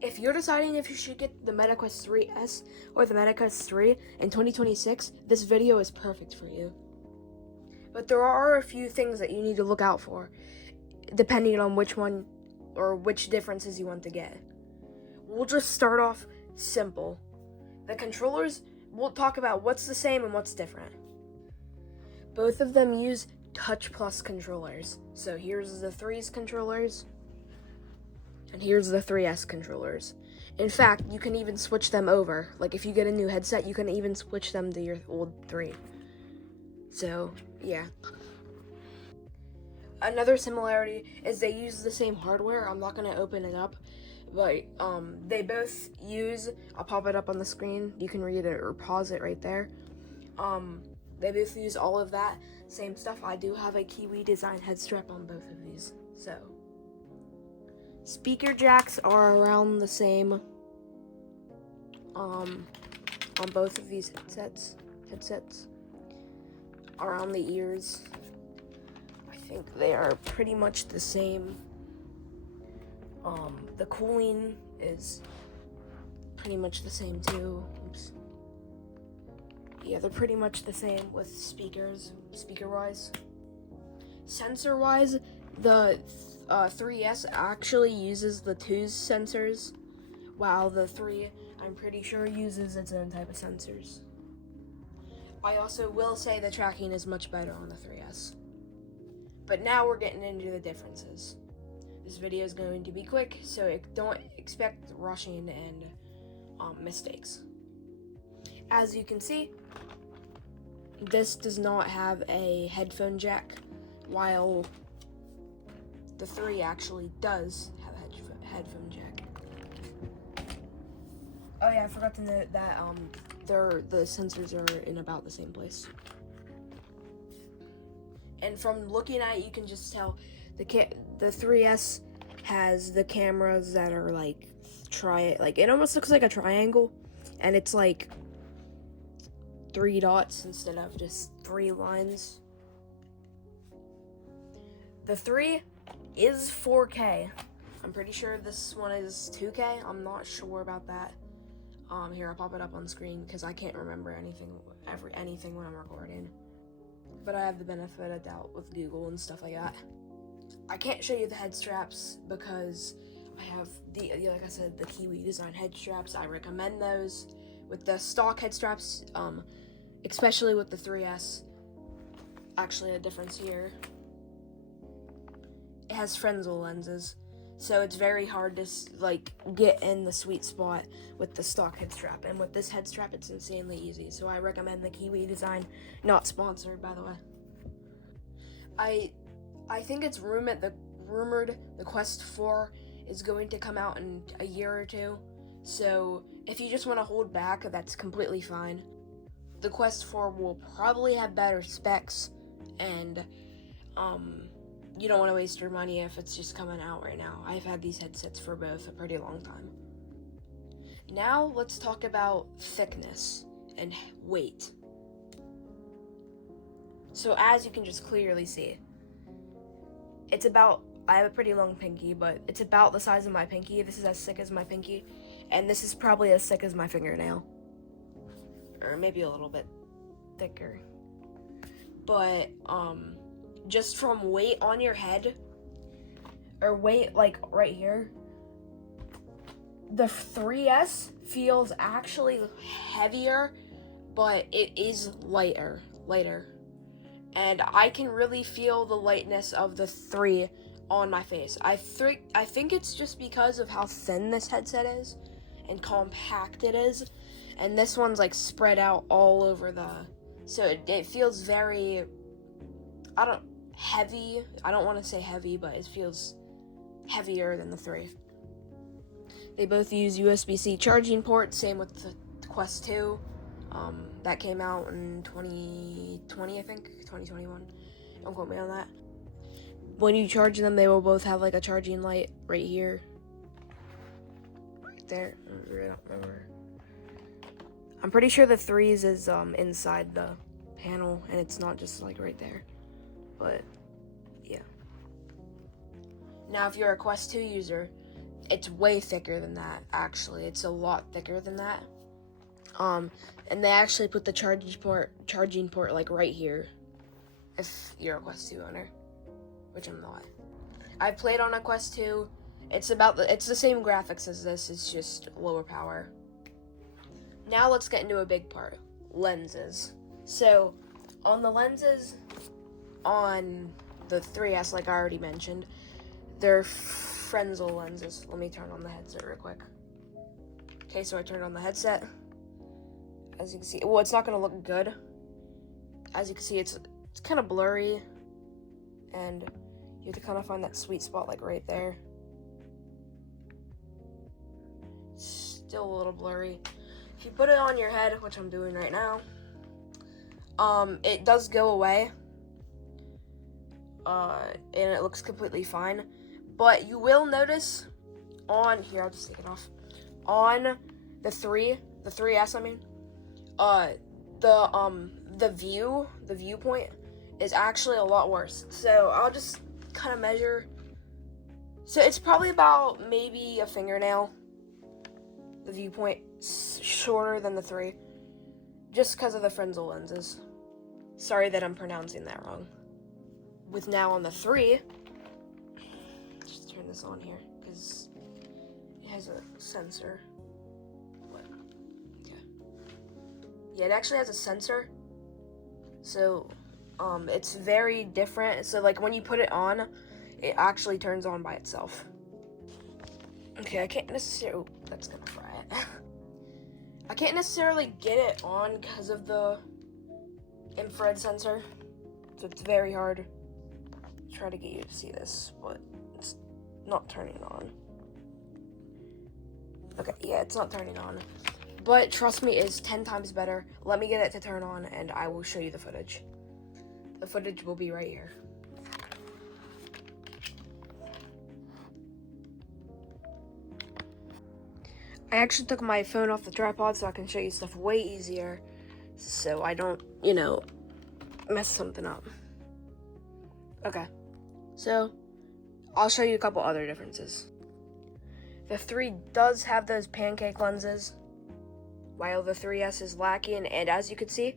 If you're deciding if you should get the Meta Quest 3S or the Meta Quest 3 in 2026, this video is perfect for you. But there are a few things that you need to look out for, depending on which one or which differences you want to get. We'll just start off simple. The controllers, we'll talk about what's the same and what's different. Both of them use Touch Plus controllers. So here's the 3's controllers, and here's the 3S controllers. In fact, you can even switch them over. Like if you get a new headset, you can even switch them to your old 3. So, yeah. Another similarity is they use the same hardware. I'm not going to open it up, but they both use, I'll pop it up on the screen. You can read it or pause it right there. They both use all of that same stuff. I do have a Kiwi design head strap on both of these. So, speaker jacks are around the same on both of these headsets. Around the ears, I think they are pretty much the same. The cooling is pretty much the same too. Oops. Yeah, they're pretty much the same with speaker-wise. Sensor-wise, the 3S actually uses the 2's sensors, while the 3, I'm pretty sure, uses its own type of sensors. I also will say the tracking is much better on the 3S. But now we're getting into the differences. This video is going to be quick, so don't expect rushing and mistakes. As you can see, this does not have a headphone jack, while the 3 actually does have a headphone jack. Oh yeah, I forgot to note that the sensors are in about the same place. And from looking at it, you can just tell the 3S has the cameras that are like it almost looks like a triangle, and it's like 3 dots instead of just 3 lines. The 3 is 4K. I'm pretty sure this one is 2K. I'm not sure about that. Here, I'll pop it up on screen because I can't remember anything when I'm recording. But I have the benefit of doubt with Google and stuff like that. I can't show you the head straps because I have like I said, the Kiwi design head straps. I recommend those. With the stock head straps, especially with the 3S, actually a difference here. It has Fresnel lenses, so it's very hard to get in the sweet spot with the stock head strap. And with this head strap, it's insanely easy. So I recommend the Kiwi design. Not sponsored, by the way. I think it's rumored the Quest 4 is going to come out in a year or 2. So if you just want to hold back, that's completely fine. The Quest 4 will probably have better specs, and you don't want to waste your money if it's just coming out right now. I've had these headsets for both a pretty long time. Now let's talk about thickness and weight. So as you can just clearly see, I have a pretty long pinky, but it's about the size of my pinky. This is as thick as my pinky, and this is probably as thick as my fingernail. Or maybe a little bit thicker. But, just from weight on your head, or weight like right here, the 3S feels actually heavier, but it is lighter. And I can really feel the lightness of the 3 on my face. I think it's just because of how thin this headset is and compact it is, and this one's like spread out all over so it feels very heavy. I don't want to say heavy, but it feels heavier than the 3. They both use USB-C charging ports, same with the Quest 2. That came out in 2020, I think, 2021. Don't quote me on that. When you charge them, they will both have like a charging light right here. Right there. I don't remember. I'm pretty sure the 3's is inside the panel, and it's not just like right there. But yeah. Now if you're a Quest 2 user, it's way thicker than that, actually. It's a lot thicker than that. And they actually put the charging port like right here, if you're a Quest 2 owner, which I'm not. I played on a Quest 2. It's the same graphics as this, it's just lower power. Now let's get into a big part, lenses. So, on the lenses, on the 3S, like I already mentioned, they're Frenzel lenses. Let me turn on the headset real quick. Okay, so I turned on the headset. As you can see, well, it's not gonna look good. As you can see, it's kind of blurry, and you have to kind of find that sweet spot, like right there. Still a little blurry. If you put it on your head, which I'm doing right now, it does go away, and it looks completely fine. But you will notice on here, I'll just take it off. On the 3S, I mean, the viewpoint is actually a lot worse. So I'll just kind of measure. So it's probably about maybe a fingernail. The viewpoint shorter than the 3, just because of the Frenzel lenses. Sorry that I'm pronouncing that wrong. With now on the 3, just turn this on here because it has a sensor. What? Yeah, it actually has a sensor. So, it's very different. So, like when you put it on, it actually turns on by itself. Okay, I can't necessarily. Oh, that's gonna fry it. I can't necessarily get it on because of the infrared sensor, so it's very hard to try to get you to see this, but it's not turning on. Okay, yeah, it's not turning on, but trust me, it's 10 times better. Let me get it to turn on, and I will show you the footage. The footage will be right here. I actually took my phone off the tripod so I can show you stuff way easier, so I don't, mess something up. Okay, so I'll show you a couple other differences. The 3 does have those pancake lenses, while the 3S is lacking, and as you can see,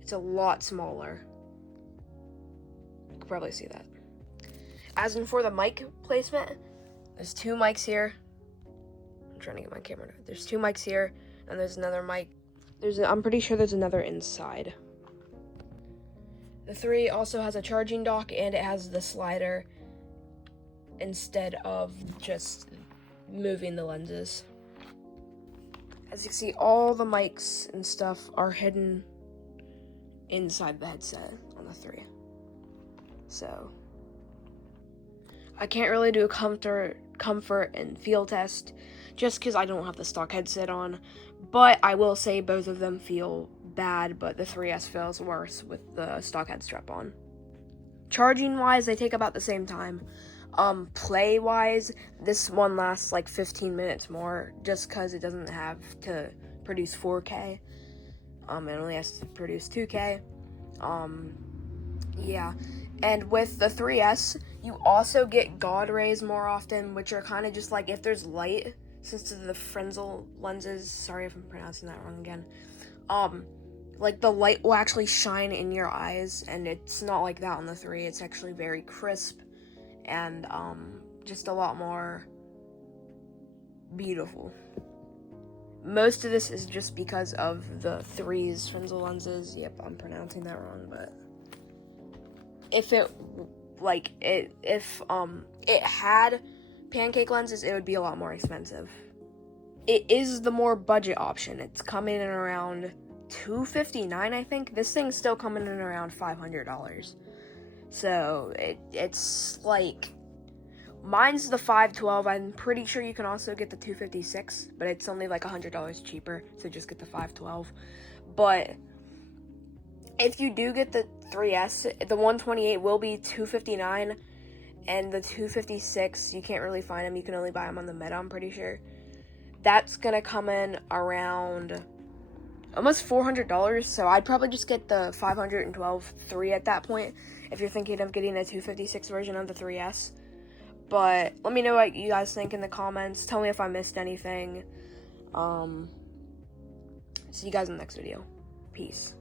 it's a lot smaller. You can probably see that. As in for the mic placement, there's 2 mics here. Trying to get my camera. There's 2 mics here, and there's another mic. I'm pretty sure there's another inside. The 3 also has a charging dock, and it has the slider instead of just moving the lenses. As you can see, all the mics and stuff are hidden inside the headset on the 3. So I can't really do a comfort and feel test just because I don't have the stock headset on, but I will say both of them feel bad, but the 3S feels worse with the stock head strap on. Charging wise, they take about the same time. Play wise, this one lasts like 15 minutes more just because it doesn't have to produce 4K. It only has to produce 2K. Yeah. And with the 3S, you also get God rays more often, which are kind of just like if there's light, since of the Frenzel lenses, sorry if I'm pronouncing that wrong again, like the light will actually shine in your eyes, and it's not like that on the 3. It's actually very crisp and just a lot more beautiful. Most of this is just because of the 3's Frenzel lenses. Yep, I'm pronouncing that wrong, but if it had pancake lenses, it would be a lot more expensive. It is the more budget option. It's coming in around $259, I think. This thing's still coming in around $500. So it's like, mine's the 512. I'm pretty sure you can also get the 256, but it's only like $100 cheaper. So just get the 512. But if you do get the 3S, the 128 will be $259. And the 256, you can't really find them. You can only buy them on the Meta, I'm pretty sure. That's going to come in around almost $400. So I'd probably just get the 512 3 at that point if you're thinking of getting a 256 version of the 3S. But let me know what you guys think in the comments. Tell me if I missed anything. See you guys in the next video. Peace.